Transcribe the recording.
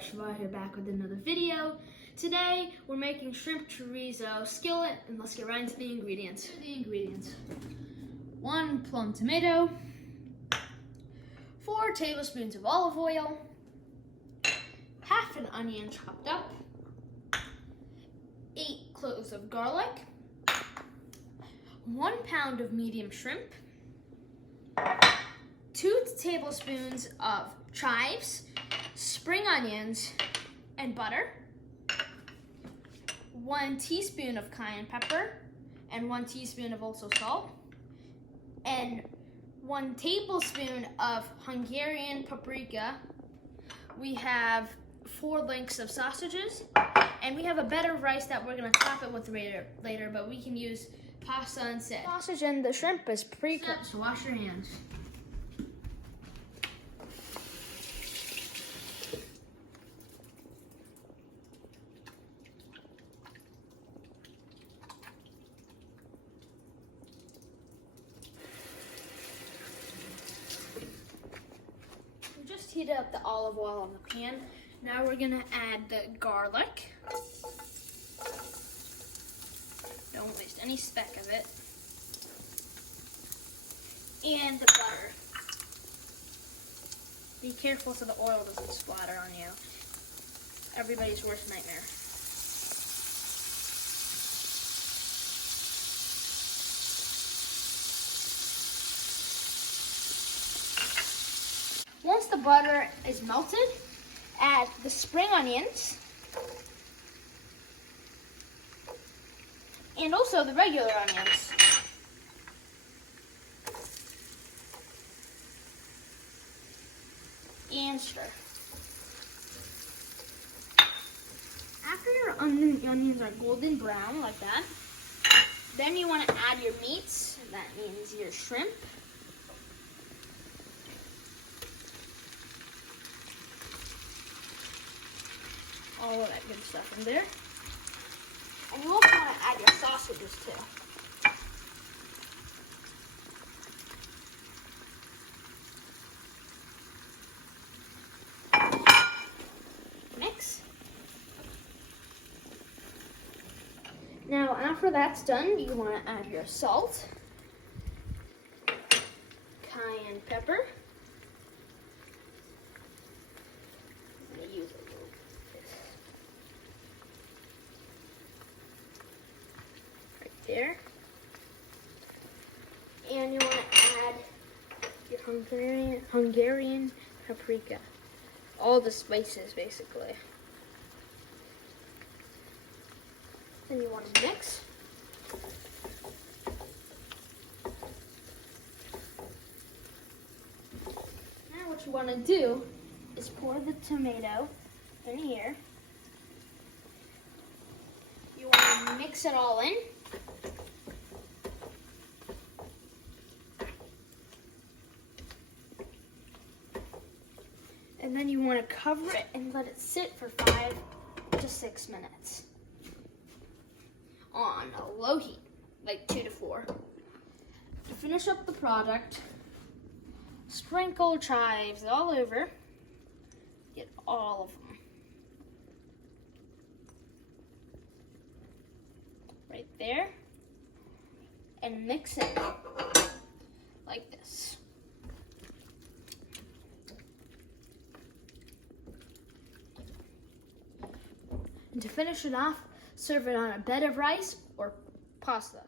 guys, Shavah here back with another video. Today we're making shrimp chorizo skillet, and let's get right into the ingredients. Here are the ingredients: 1 plum tomato, 4 tablespoons of olive oil, half an onion chopped up, 8 cloves of garlic, 1 pound of medium shrimp, 2 tablespoons of chives, spring onions, and butter, 1 teaspoon of cayenne pepper, and 1 teaspoon of also salt, and 1 tablespoon of Hungarian paprika. We have 4 links of sausages, and we have a bed of rice that we're going to top it with later, but we can use pasta instead. Sausage and the shrimp is pre-cooked, so wash your hands. Just heat up the olive oil in the pan. Now we're gonna add the garlic. Don't waste any speck of it. And the butter. Be careful so the oil doesn't splatter on you. Everybody's worst nightmare. Once the butter is melted, add the spring onions and also the regular onions. And stir. After your onions are golden brown like that, then you want to add your meats. That means your shrimp, all of that good stuff in there. And you also want to add your sausages too. Mix. Now after that's done, you want to add your salt, cayenne pepper, there. And you want to add your Hungarian paprika. All the spices, basically. Then you want to mix. Now what you want to do is pour the tomato in here. You want to mix it all in. And then you want to cover it and let it sit for 5 to 6 minutes on a low heat, like 2 to 4. To finish up the product, sprinkle chives all over. Get all of them. Right there. And mix it like this. And to finish it off, serve it on a bed of rice or pasta.